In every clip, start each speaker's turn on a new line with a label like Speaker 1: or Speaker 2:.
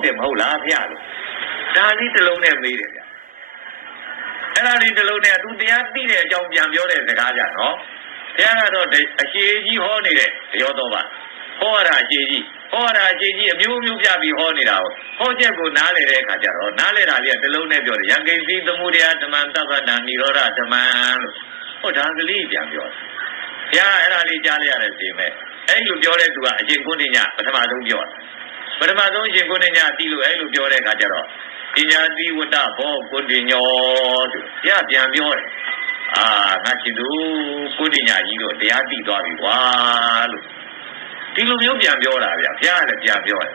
Speaker 1: တယ်မဟုတ်လားဖះလို့ဒါလေးတစ်လုံးနဲ့မေးတယ်ဗျအဲ့ဒါလေးတစ်လုံးနဲ့သူတရားသိတဲ့အကြောင်းပြန်ပြောတဲ့စကားကြနော်ဘုရားကတော့အရှိကြီးဟောနေတဲ့ရောတော်ပါဟောရတာအရှိကြီးဟောရတာအရှိကြီးအမျိုးမျိုးပြပြီးဟောနေတာကိုဟောချက်ကိုနားလေတဲ့အခါကျတော့နားလေတာလေးကတစ်လုံးနဲ့ပြောတယ်ယံကိစီသမှုတရားဓမ္မတပ္ပတံនិရောဓဓမ္မလို့ဟောဒါကလေးပြန်ပြောတယ်ဘုရားအဲ့ဒါလေးကြားလိုက်ရတယ်စီမဲ့အဲ့လိုပြောတဲ့သူကအရှင်ကုဏ္ဏညပထမဆုံးပြောတယ် ပထမဆုံးအရှင်ကုဏ္ဏညတီးလို့အဲ့လိုပြောတဲ့အခါကျတော့ပညာတိဝတ္တဘောကုဏ္ဏညောဆိုဘုရားပြန်ပြောတယ်အာငါချစ်သူကုဏ္ဏညကြီးတော့တရားသိသွားပြီကွာလို့ဒီလိုမျိုးပြန်ပြောတာဗျဘုရားလည်းပြန်ပြောတယ်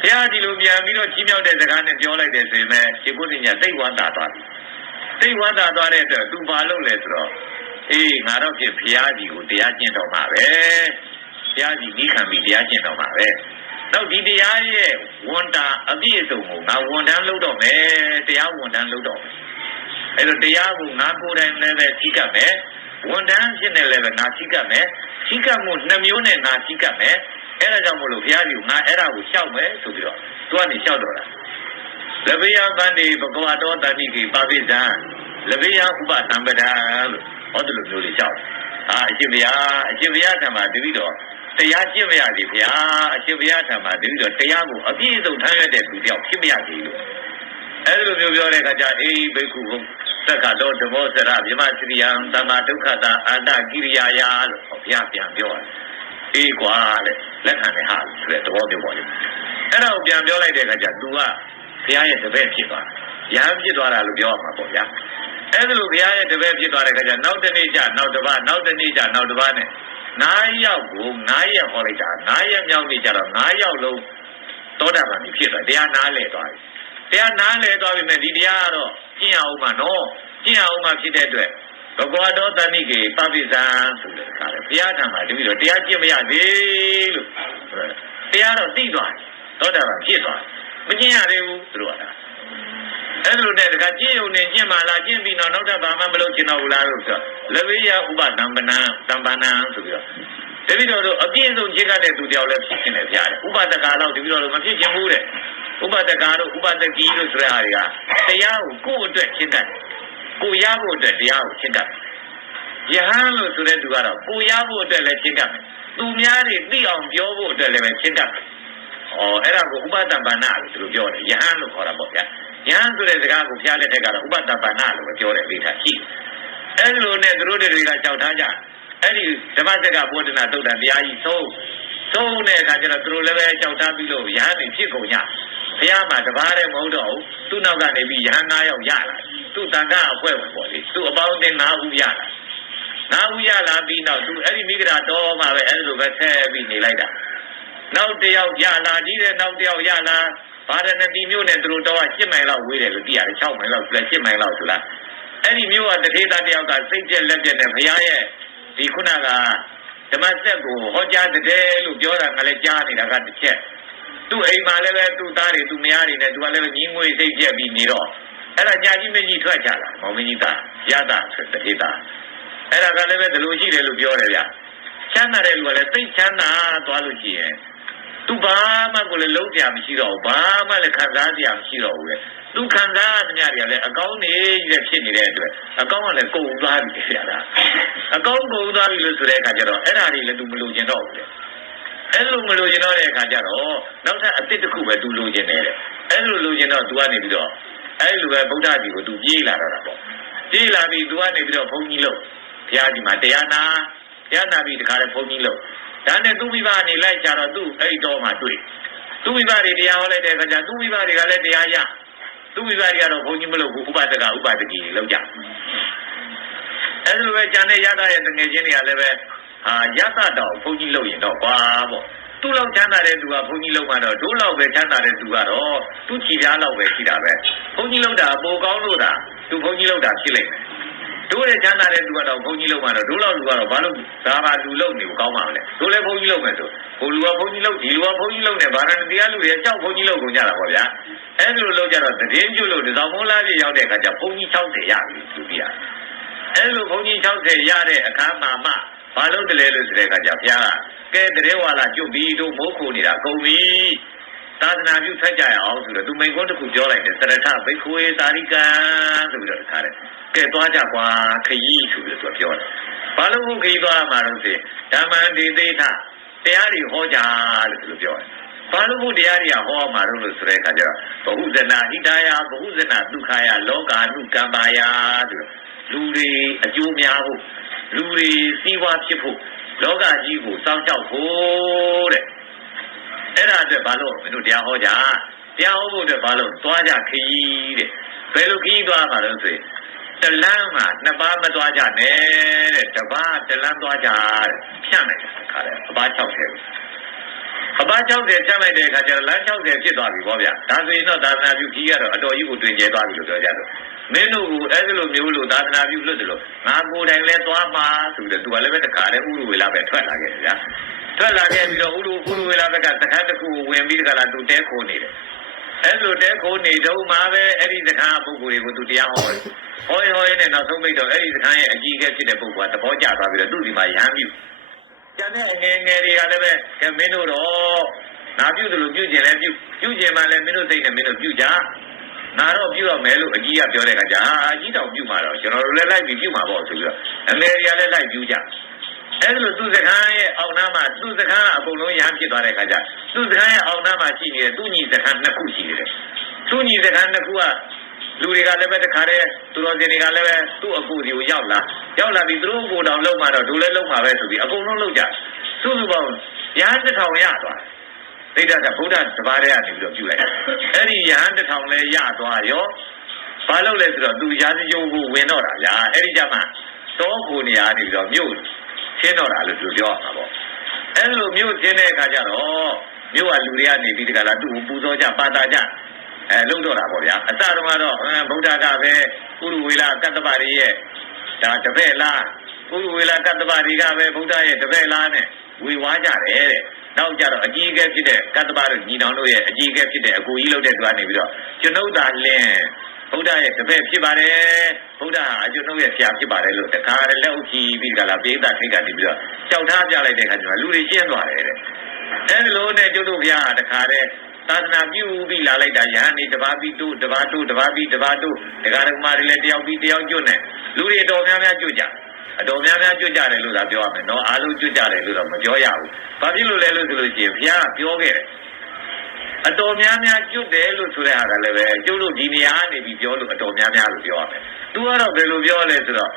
Speaker 1: ဘုရားဒီလိုပြန်ပြီးတော့ကြီးမြောက်တဲ့စကားနဲ့ပြောလိုက်တယ်ဆိုရင်ပဲရှင်ကုဏ္ဏညသိဝန္တာသွားပြီသိဝန္တာသွားတဲ့အတွက်သူဘာလုပ်လဲဆိုတော့အေးငါတော့ဖြစ်ဘုရားကြီးကိုတရားကျင့်တော်မှာပဲဘုရားကြီးဤခံပြီးတရားကျင့်တော်မှာပဲ နောက်ဒီတရားရဲ့ဝန်တာအပြည့်အစုံကိုငါဝန်ထမ်းလုပ်တော့မယ်တရားဝန်ထမ်းလုပ်တော့မယ်အဲ့တော့တရားကိုငါကိုယ်တိုင်လည်းပဲသိကပ်မယ်ဝန်ထမ်းဖြစ်နေလည်းပဲငါသိကပ်မယ်သိကပ်မှုနှစ်မျိုးနဲ့ငါသိကပ်မယ်အဲ့ဒါကြောင့်မလို့ဘုရားကြီးကငါအဲ့ဒါကိုရှောက်မယ်ဆိုပြီးတော့သူကနေရှောက်တော့တာလဘေယဗန္တိဘဂဝတောတဏိကိပါပိဇံလဘေယဥပသံပဒံလို့ဟောတယ်လို့မျိုးလေးရှောက် အာအရှင်ဘုရားအရှင်ဘုရားထံမှာတပိတော့တရားကျင့်မရသေးဗျာအရှင်ဘုရားထံမှာတပိတော့တရားကိုအပြည့်အစုံထမ်းရတဲ့သူတယောက်ဖြစ်မရသေးလို့အဲ့လိုမျိုးပြောတဲ့အခါကျအေးဘိက္ခုဟုတ်သက္ကတော်ဓမ္မောစရမြမစရိယံတမ္မာဒုက္ခတာအတ္တကိရိယာယလို့ဘုရားပြန်ပြောတယ်အေးကွာလေလက်ခံတယ်ဟာဆိုတဲ့သဘောမျိုးပေါ့လေအဲ့ဒါကိုပြန်ပြောလိုက်တဲ့အခါကျ तू ကဘုရားရဲ့တပည့်ဖြစ်သွားရဟန်းဖြစ်သွားတာလို့ပြောရမှာပေါ့ဗျာ အဲ့ဒါလိုဘုရားရဲ့တပည့်ဖြစ်သွားတဲ့အခါကျနောက်တနေ့ကျနောက်တစ်ပတ်နောက်တနေ့ကျနောက်တစ်ပတ်နဲ့9ယောက်ကို9ရက်ဟောလိုက်တာ9ရက်မြောက်နေ့ကျတော့9ယောက်လုံးသောတာပန်ဖြစ်သွားတရားနားလည်သွားပြီတရားနားလည်သွားပြီမဲ့ဒီတရားကတော့ကျင့်အောင်မှနော်ကျင့်အောင်မှဖြစ်တဲ့အတွက်ဘဂဝါတော်တဏိကေပပိဇံဆိုတဲ့အခါလေဘုရားထံမှာတပည့်တော်တရားကျင့်မရသေးလို့တရားတော့သိသွားတယ်သောတာပန်ဖြစ်သွားတယ်မကျင့်ရသေးဘူးသူတို့က အဲ့လိုနဲ့တခါကျင့်ုံနဲ့ကျင့်မှလားကျင့်ပြီးတော့နောက်ထပ်ဘာမှမလုပ်ချင်တော့ဘူးလားလို့ဆိုလဝိယဥပတံပနံတံပနံဆိုပြီးတော့တပည့်တော်တို့အပြည့်စုံကျင့်တဲ့သူတယောက်လည်းဖြစ်နေတယ်ဗျာဥပတကာတော့တပည့်တော်တို့မဖြစ်ချင်ဘူးတဲ့ဥပတကာတို့ဥပတကီတို့ဆိုတဲ့ဟာတွေကတရားကိုကိုယ့်အတွက်ရှင်းတတ်ကိုရဖို့အတွက်တရားကိုရှင်းတတ်ယဟန်လို့ဆိုတဲ့သူကတော့ကိုရဖို့အတွက်လည်းရှင်းတတ်သူများတွေသိအောင်ပြောဖို့အတွက်လည်းပဲရှင်းတတ်ဩအဲ့ဒါကိုဥပတံပဏလို့သူတို့ပြောတယ်ယဟန်လို့ခေါ်တာပေါ့ဗျာ ယဟန်ဆိုတဲ့စကားကိုဖျားလက်တဲ့ကတော့ဥပတံပဏလို့ပြောတဲ့လေးထားရှိအဲ့လိုနဲ့သူတို့တွေကကြောက်ထားကြအဲ့ဒီဓမ္မစက်ကဘောဓနာတုတ်တန်တရားကြီးသုံးသုံးတဲ့အခါကျတော့သူတို့လည်းပဲကြောက်ထားပြီးလို့ယဟန်တွေဖြစ်ကုန်ကြဘုရားမှာတပါးတည်းမဟုတ်တော့ဘူးသူ့နောက်ကနေပြီးယဟန်၅ယောက်ရလာသူ့တန်ခါအဖွဲ့ဝင်ပေါ့လေသူ့အပေါင်းအသင်း၅ဦးရလာ၅ဦးရလာပြီးနောက်သူအဲ့ဒီမိဂရာတော်မှာပဲအဲ့လိုပဲဆက်ပြီးနေလိုက်တာနောက်တစ်ယောက်ရလာဒီတဲ့နောက်တစ်ယောက်ရလာ ဗာရဏတိမြို့နဲ့သူတို့တော့7မိုင်လောက်ဝေးတယ်လို့သိရတယ်6မိုင်လောက်ဆိုလဲ7မိုင်လောက်ဆိုလားအဲ့ဒီမြို့ကတထေသားတယောက်ကစိတ်ပြက်လက်ပြက်နဲ့ဘုရားရဲ့ဒီခုနကဓမ္မစက်ကိုဟောကြားတဲ့လို့ပြောတာကလည်းကြားနေတာကတစ်ချက်သူ့အိမ်မှာလည်းပဲသူ့သားတွေသူ့မယားတွေနဲ့သူကလည်းပဲညီငွေစိတ်ပြက်ပြီးနေတော့အဲ့ဒါညာကြီးမင်းကြီးထွက်ကြလာမောင်မင်းကြီးသားရတာဆိုတထေသားအဲ့ဒါကလည်းပဲဒီလိုရှိတယ်လို့ပြောတယ်ဗျချမ်းသာတဲ့လူကလည်းသိချမ်းသာသွားလို့ရှိရင် သူဘာမှကိုလည်းလုံးပြမရှိတော့ဘူးဘာမှလည်းခံစားစရာမရှိတော့ဘူးလေသူခံစားရတဲ့ညတွေကလည်းအကောင်းနေကြီးဖြစ်နေတဲ့အတွက်အကောင်းကလည်းကုန်သွားပြီဆရာလားအကောင်းကုန်သွားပြီလို့ဆိုတဲ့အခါကျတော့အဲ့ဒါတွေလည်းသူမလိုချင်တော့ဘူးလေအဲ့လိုမလိုချင်တော့တဲ့အခါကျတော့နောက်ထပ်အစ်စ်တစ်ခုပဲသူလိုချင်တယ်တဲ့အဲ့လိုလိုချင်တော့သူကနေပြီးတော့အဲ့လိုပဲဗုဒ္ဓကြီးကိုသူပြေးလာတော့တာပေါ့ပြေးလာပြီးသူကနေပြီးတော့ဘုန်းကြီးလို့ဘုရားကြီးမှာတရားနာတရားနာပြီးတခါလဲဘုန်းကြီးလို့ ဒါနဲ့သူ့မိဘအနေလိုက်ကြတော့သူ့အဲ့တော်မှာတွေ့သူ့မိဘတွေတရားဟောလိုက်တဲ့အခါကျသူ့မိဘတွေကလည်းတရားရသူ့မိဘတွေကတော့ဘုန်းကြီးမလို့ဘူးဥပဒကဥပဒကီလောက်ကြအဲ့လိုပဲကျန်တဲ့ရသရဲ့တငယ်ချင်းတွေကလည်းပဲဟာရသတော့ဘုန်းကြီးလောက်ရင်တော့ကွာပေါ့သူ့လောက်ချမ်းသာတဲ့သူကဘုန်းကြီးလောက်မှတော့ဒိုးလောက်ပဲချမ်းသာတဲ့သူကတော့သူ့ချီပြားလောက်ပဲရှိတာပဲဘုန်းကြီးလောက်တာပိုကောင်းလို့တာသူဘုန်းကြီးလောက်တာဖြစ်လိမ့်မယ် တို့ရဲ့ချမ်းသာတဲ့သူကတော့ဘုန်းကြီးလောက်မှတော့တို့လောက်လူကတော့ဘာလို့ဒါပါလူလောက်နေကောင်းပါမလဲတို့လည်းဘုန်းကြီးလောက်မယ်ဆိုဟိုလူကဘုန်းကြီးလောက်ဒီလူကဘုန်းကြီးလောက်နေဗာရဏတရားလူတွေအကြောက်ဘုန်းကြီးလောက်ကုန်ကြတာပေါ့ဗျာအဲ့ဒီလိုလောက်ကြတော့သတင်းကျွလို့ဒီတော်မိုးလားပြရောက်တဲ့အခါကျဘုန်းကြီး60ရပြီသူပြရအဲ့လိုဘုန်းကြီး60ရတဲ့အခါမှာမှဘာလို့တလဲလို့ဆိုတဲ့အခါကျဘုရားကဲတရေဝါလာကျွတ်ပြီးတို့မိုးခိုနေတာကုန်ပြီ သာသနာပြုဖက်ကြရအောင်ဆိုတော့သူမိန်ခွန်းတစ်ခုပြောလိုက်တယ်စရထဘိက္ခွေသာရိကံဆိုပြီးတော့ထားတယ်ကဲသွားကြကွာခရီးဆိုပြီးတော့သူပြောတယ်ဘာလို့ခုခရီးသွားမှာတော့ဆိုဓမ္မံဒေသေထတရားတွေဟောကြလို့သူပြောတယ်ဘာလို့ခုတရားတွေကဟောမှာတော့လို့ဆိုတဲ့အခါကျတော့ဘဟုဇနာဣဒာယဘဟုဇနာဒုက္ခယလောကာနုကမ္ပါယဆိုတော့လူတွေအကျိုးများဖို့လူတွေစီးပွားဖြစ်ဖို့လောကကြီးကိုစောင့်ကြောက်ဖို့တဲ့ အဲ့ဒါအတွက်ဘာလို့မင်းတို့တရားဟောကြတရားဟောဖို့အတွက်ဘာလို့သွားကြခရီးတဲ့ဘယ်လိုခရီးသွားမှာလဲဆိုရင်တလန်းမှာနှစ်ပါးမသွားကြနဲ့တဲ့တပါးတလန်းသွားကြတဲ့ဖြန့်လိုက်တာခါတယ်အပါ60ပဲအပါ60ဖြန့်လိုက်တဲ့အခါကျတော့လမ်း60ဖြစ်သွားပြီဗောဗျာဒါဆိုရင်တော့သာသနာပြုခရီးကတော့အတော်ကြီးကိုတွင်ကျဲသွားပြီလို့ပြောကြတယ်မင်းတို့ကအဲ့ဒီလိုမျိုးလို့သာသနာပြုလွတ်တယ်လို့ငါကိုယ်တိုင်လဲသွားမှာဆိုပြီးတော့သူကလည်းပဲတခါတည်းဥရဝေလာပဲထွက်လာခဲ့တယ်ဗျာ ထွက်လာခဲ့ပြီးတော့ဥလူဥလူဝေလာဘက်ကစခန်းတစ်ခုကိုဝင်ပြီးတကလားသူတဲခိုးနေတယ်အဲ့လိုတဲခိုးနေတော့မှပဲအဲ့ဒီစခန်းပုဂ္ဂိုလ်တွေကိုသူတရားဟောတယ်ဟောရင်ဟောရင်နဲ့နောက်ဆုံးပိတ်တော့အဲ့ဒီစခန်းရဲ့အကြီးအကဲဖြစ်တဲ့ပုဂ္ဂိုလ်ကသဘောကျသွားပြီးတော့သူ့ဒီမှာရဟန်းပြုကျန်တဲ့အငယ်ငယ်တွေကလည်းပဲကဲမင်းတို့တော့ငါပြုတယ်လို့ပြုကျင်လဲပြုပြုကျင်မှလည်းမင်းတို့စိတ်နဲ့မင်းတို့ပြုကြငါတော့ပြုတော့မယ်လို့အကြီးကပြောတဲ့အခါကျအာအကြီးတောင်ပြုမှာတော့ကျွန်တော်တို့လည်းလိုက်ပြီးပြုမှာပေါ့ဆိုပြီးတော့အငယ်တွေကလည်းလိုက်ပြုကြ အဲ့ဒါလို့သူ့စကားရဲ့အောက်နားမှာသူ့စကားအကုန်လုံးရဟန်းဖြစ်သွားတဲ့ခါကျသူ့စကားရဲ့အောက်နားမှာရှိနေတဲ့သူ့ညီစကားနှစ်ခုရှိတယ်သူ့ညီစကားနှစ်ခုကလူတွေကလည်းပဲတခါတည်းသူတော်စင်တွေကလည်းပဲသူ့အကူစီကိုရောက်လာရောက်လာပြီးသူတို့ကိုယ်တော်လုံးမှာတော့ဒုလည်းလုံးမှာပဲဆိုပြီးအကုန်လုံးလုံးကြစုစုပေါင်းရဟန်းတစ်ထောင်ရသွားတယ်ဒိဋ္ဌကဗုဒ္ဓတပါးတည်းကနေပြီးတော့ပြုလိုက်အဲ့ဒီရဟန်းတစ်ထောင်လဲရသွားရောဘာလို့လဲဆိုတော့သူရာဇယုံကိုဝင်တော့တာဗျာအဲ့ဒီကြမှာတောကိုနေရာနေပြီးတော့မြို့ ရှင်းတော့တာလို့သူပြောရမှာပေါ့အဲ့လိုမြို့ရှင်းတဲ့အခါကျတော့မြို့ကလူတွေကနေပြီးဒီကလာသူ့ကိုပူဇော်ကြပါတာကြအဲလုံတော့တာပေါ့ဗျာအစတုန်းကတော့ဗုဒ္ဓကပဲဥရဝေလာကတ္တပရိရဲ့ဒါတပည့်လားဥရဝေလာကတ္တပရိကပဲဗုဒ္ဓရဲ့တပည့်လားနဲ့ဝေဝါးကြတယ်တဲ့နောက်ကြတော့အကြီးအကဲဖြစ်တဲ့ကတ္တပတို့ညီနောင်တို့ရဲ့အကြီးအကဲဖြစ်တဲ့အကူကြီးလုပ်တဲ့သူကနေပြီးတော့ကျွန်ုပ်သာလင်း ဗုဒ္ဓရဲ့တပည့်ဖြစ်ပါတယ်ဗုဒ္ဓဟာအကျွန်ုပ်ရဲ့ဆရာဖြစ်ပါတယ်လို့တခါတည်းလက်ဥချီပြီးကြလားပိဋကထိတ်ကနေပြီးတော့ကြောက်ထားပြလိုက်တဲ့အခါကျတော့လူတွေရှင်းသွားတယ်တဲ့အဲဒီလိုနဲ့ကျွတ်တို့ဘုရားကတခါတည်းသာသနာပြုပြီးလာလိုက်တာယဟန်နေတပါးပြီးတို့တပါးတို့တပါးပြီးတပါးတို့ဒကာဒကမာတွေလည်းတယောက်ပြီးတယောက်ကျွတ်နေလူတွေတော်များများကျွတ်ကြအတော်များများကျွတ်ကြတယ်လို့သာပြောရမယ်နော်အားလုံးကျွတ်ကြတယ်လို့တော့မပြောရဘူးဘာဖြစ်လို့လဲလို့ဆိုလို့ရှိရင်ဘုရားကပြောခဲ့တယ် အတော်များများကျွတ်တယ်လို့ဆိုတဲ့ဟာကလည်းပဲကျုပ်တို့ဒီနေရာကနေပြီးပြောလို့အတော်များများလို့ပြောရမယ်။ तू ကတော့ဘယ်လိုပြောလဲဆိုတော့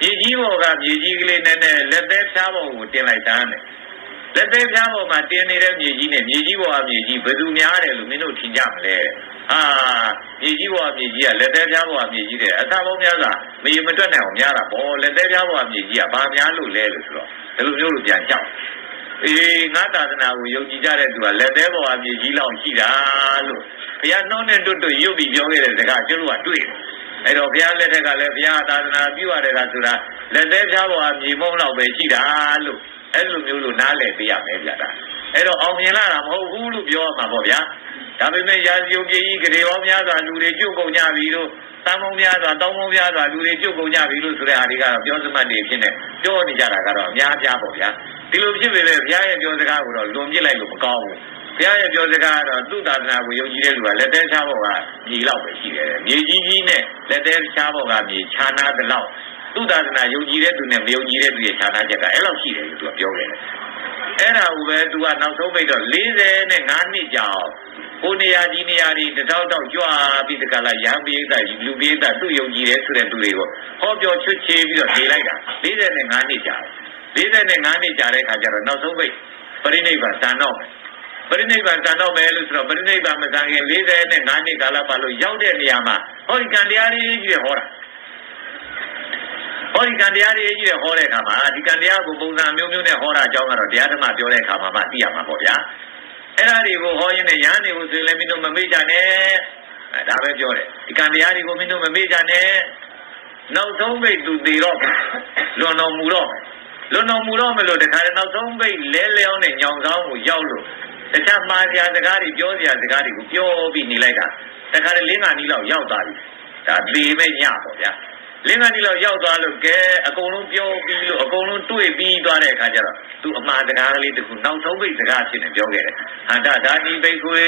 Speaker 1: မြေကြီးပေါ်ကမြေကြီးကလေးနဲ့နဲ့လက်သေးဖြားပေါ်ကိုတင်လိုက်တာနဲ့လက်သေးဖြားပေါ်မှာတင်နေတဲ့မြေကြီးနဲ့မြေကြီးပေါ်ကမြေကြီးဘယ်သူများတယ်လို့မင်းတို့ထင်ကြမလဲ။အာမြေကြီးပေါ်ကမြေကြီးကလက်သေးဖြားပေါ်ကမြေကြီးတဲ့အသာပေါင်းများစွာမရေမတွက်နိုင်အောင်များတာပေါ့လက်သေးဖြားပေါ်ကမြေကြီးကဘာများလို့လဲလို့ဆိုတော့ဘယ်လိုမျိုးလို့ပြန်ကြောက် အေးငါသာသနာကိုယုံကြည်ကြတဲ့သူကလက်သေးပေါ်ကမြေကြီးလောက်ရှိတာလို့ဘုရားနှောင်းနဲ့တွတ်တွတ်ရုပ်ပြီးပြောခဲ့တဲ့စကားကျွတ်လို့ကတွေ့တယ်အဲ့တော့ဘုရားလက်ထက်ကလည်းဘုရားသာသနာပြုရတယ်လားဆိုတာလက်သေးဖြားပေါ်ကမြေမုံလောက်ပဲရှိတာလို့အဲ့လိုမျိုးလို့နားလည်ပေးရမယ်ဗျာဒါအဲ့တော့အောင်မြင်လာတာမဟုတ်ဘူးလို့ပြောရမှာပေါ့ဗျာဒါပေမဲ့ရာဇယုံပြည်ကြီးကြေပေါင်းများစွာလူတွေကျွတ်ကုန်ကြပြီလို့တန်မုံများစွာတောင်းမုံများစွာလူတွေကျွတ်ကုန်ကြပြီလို့ဆိုတဲ့အားတွေကတော့ပြောစမှတ်တွေဖြစ်နေပြောနေကြတာကတော့အများအပြားပေါ့ဗျာ ဒီလိုဖြစ်ပေမဲ့ဘုရားရဲ့ပြောစကားကိုတော့လွန်ပြစ်လိုက်လို့မကောင်းဘူးဘုရားရဲ့ပြောစကားကတော့သူ့သာသနာကိုယုံကြည်တဲ့လူကလက်သေးချဖို့ကမြေလောက်ပဲရှိတယ်မြေကြီးကြီးနဲ့လက်သေးချဖို့ကမြေခြာနာတဲ့လောက်သူ့သာသနာယုံကြည်တဲ့သူနဲ့မယုံကြည်တဲ့သူရဲ့ခြာနာချက်ကအဲ့လောက်ရှိတယ်လို့သူကပြောခဲ့တယ်အဲ့ဒါကိုပဲသူကနောက်ဆုံးပိတ်တော့45နှစ်ကြာအောင်ဟိုနေရာဒီနေရာဒီတတောက်တောက်ကြွားပြီးတကလာရံပိဋကလူပိဋကသူ့ယုံကြည်တယ်ဆိုတဲ့သူတွေကိုဟောပြောချွတ်ချေပြီးတော့နေလိုက်တာ45နှစ်ကြာတယ် 45နှစ်ကြာတဲ့ခါကျတော့နောက်ဆုံးပိတ်ပရိနိဗ္ဗာန်တန်တော့မယ်ပရိနိဗ္ဗာန်တန်တော့မယ်လို့ဆိုတော့ပရိနိဗ္ဗာန်မတန်ခင်45နှစ်ကာလပတ်လို့ရောက်တဲ့နေရာမှာဟောဒီကံတရားလေးကြီးတွေဟောတာဟောဒီကံတရားတွေကြီးတဲ့ဟောတဲ့အခါမှာဒီကံတရားကိုပုံစံမျိုးမျိုးနဲ့ဟောတာအကြောင်းကတော့တရားဓမ္မပြောတဲ့အခါမှာမှသိရမှာပေါ့ဗျာအဲ့ဒါတွေကိုဟောရင်းနဲ့ရဟန်းတွေကိုဆိုရင်လည်းမင်းတို့မမေ့ကြနဲ့အဲဒါပဲပြောတယ်ဒီကံတရားတွေကိုမင်းတို့မမေ့ကြနဲ့နောက်ဆုံးပိတ်သူတည်တော့လွန်တော်မူတော့ လွန်တော်မူတော့မလို့တခါတည်းနောက်ဆုံးပိတ်လဲလျောင်းတဲ့ညောင်ဆောင်ကိုရောက်လို့တခြားမှားစရာစကားတွေပြောစရာစကားတွေကိုပြောပြီးနေလိုက်တာတခါတည်းလင်းကနီးလောက်ရောက်သွားပြီဒါသေမဲ့ညပေါ့ဗျာလင်းကနီလောက်ရောက်သွားလို့ကဲအကုန်လုံးပြောပြီးလို့အကုန်လုံးတွေ့ပြီးသွားတဲ့အခါကျတော့သူအမှားစကားကလေးတစ်ခုနောက်ဆုံးပိတ်စကားဖြစ်နေပြောခဲ့တယ်ဟန္တာဒါနိဘိက္ခွေ